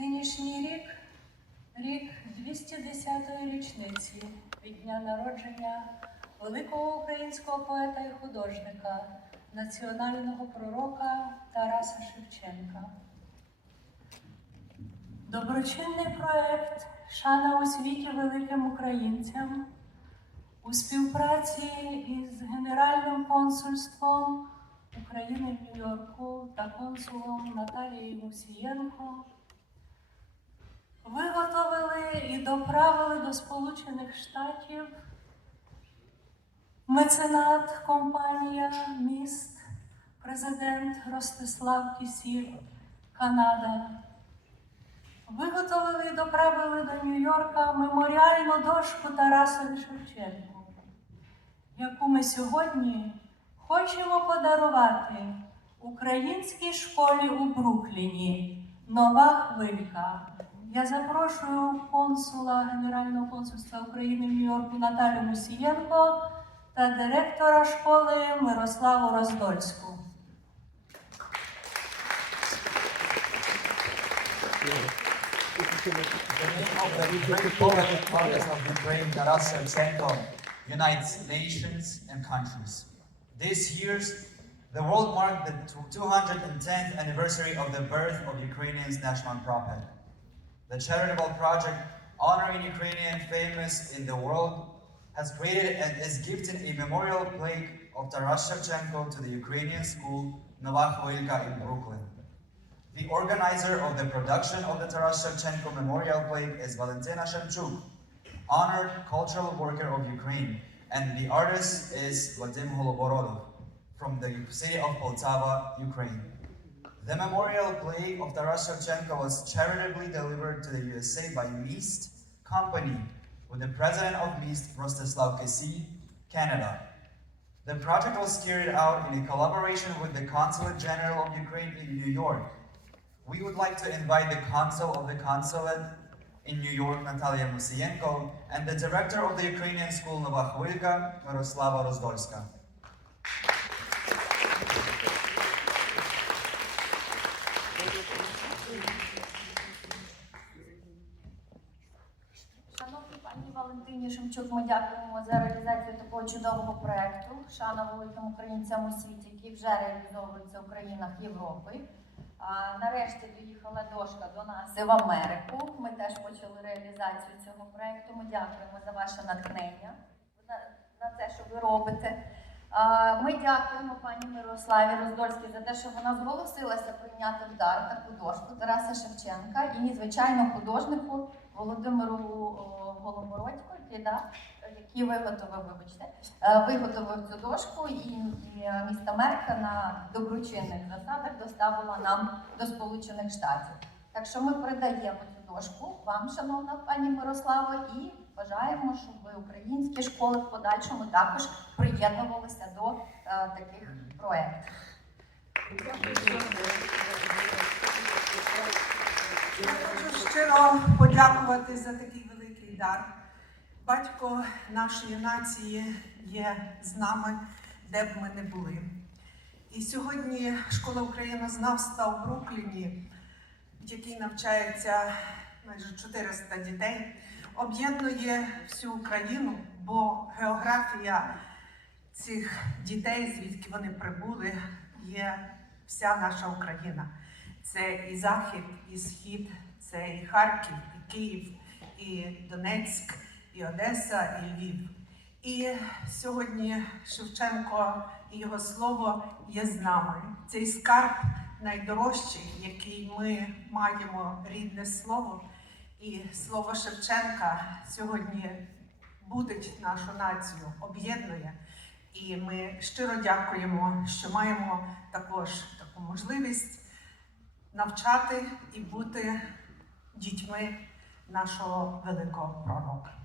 Нинішній рік рік 210-ї річниці від дня народження великого українського поета і художника, національного пророка Тараса Шевченка. Доброчинний проект Шана у світі великим українцям у співпраці із Генеральним консульством України в Нью-Йорку та консулом Наталією Мусієнко і доправили до Сполучених Штатів меценат компанія міст, президент Ростислав Кісів, Канада. Виготовили і доправили до Нью-Йорка меморіальну дошку Тарасові Шевченку, яку ми сьогодні хочемо подарувати українській школі у Брукліні Нова хвилька. Я запрошую консула Генерального консульства України в Нью-Йорку Наталю Мусієнко та директора школи Мирославу Роздольську. Unites nations and countries. This year's the world marked the 210th anniversary of the birth of Ukrainian's national prophet. The charitable project honoring Ukrainian famous in the world has created and is gifting a memorial plaque of Taras Shevchenko to the Ukrainian school Novakhoilka in Brooklyn. The organizer of the production of the Taras Shevchenko Memorial Plaque is Valentina Shevchuk, honored cultural worker of Ukraine, and the artist is Vadim Holoborodov from the city of Poltava, Ukraine. The memorial play of Taras Shevchenko was charitably delivered to the USA by MIST Company, with the president of MIST, Rostislav Kesi, Canada. The project was carried out in a collaboration with the Consulate General of Ukraine in New York. We would like to invite the consul of the consulate in New York, Natalia Musienko, and the director of the Ukrainian school Nova Khvilka, Miroslava Rozdolska. Шановній пані Валентині Шемчук, ми дякуємо за реалізацію такого чудового проекту Шана великим українцям у світі, який вже реалізовується в країнах Європи. А, нарешті доїхала дошка до нас в Америку. Ми теж почали реалізацію цього проекту. Ми дякуємо за ваше натхнення на, на те, що ви робите. Ми дякуємо пані Мирославі Роздольській за те, що вона зголосилася прийняти в дар таку дошку Тараса Шевченка і, звичайно, художнику Володимиру о, Голобородьку, який, да, виготовив, вибачте, е, виготовив цю дошку і, е, міст Америка на доброчинних засадах доставила нам до Сполучених Штатів. Так що ми передаємо цю дошку вам, шановна пані Мирослава, і бажаємо, щоб українські школи в подальшому також приєднувалися до е, таких проєктів. Я хочу щиро подякувати за такий великий дар. Батько нашої нації є з нами, де б ми не були. І сьогодні школа українознавства у Брукліні, в якій навчається майже 400 дітей, об'єднує всю Україну, бо географія цих дітей, звідки вони прибули, є вся наша Україна. Це і Захід, і Схід, це і Харків, і Київ, і Донецьк, і Одеса, і Львів. І сьогодні Шевченко і його слово є з нами. Цей скарб найдорожчий, який ми маємо рідне слово. І слово Шевченка сьогодні будить нашу націю, об'єднує. І ми щиро дякуємо, що маємо також таку можливість навчати і бути дітьми нашого великого пророка.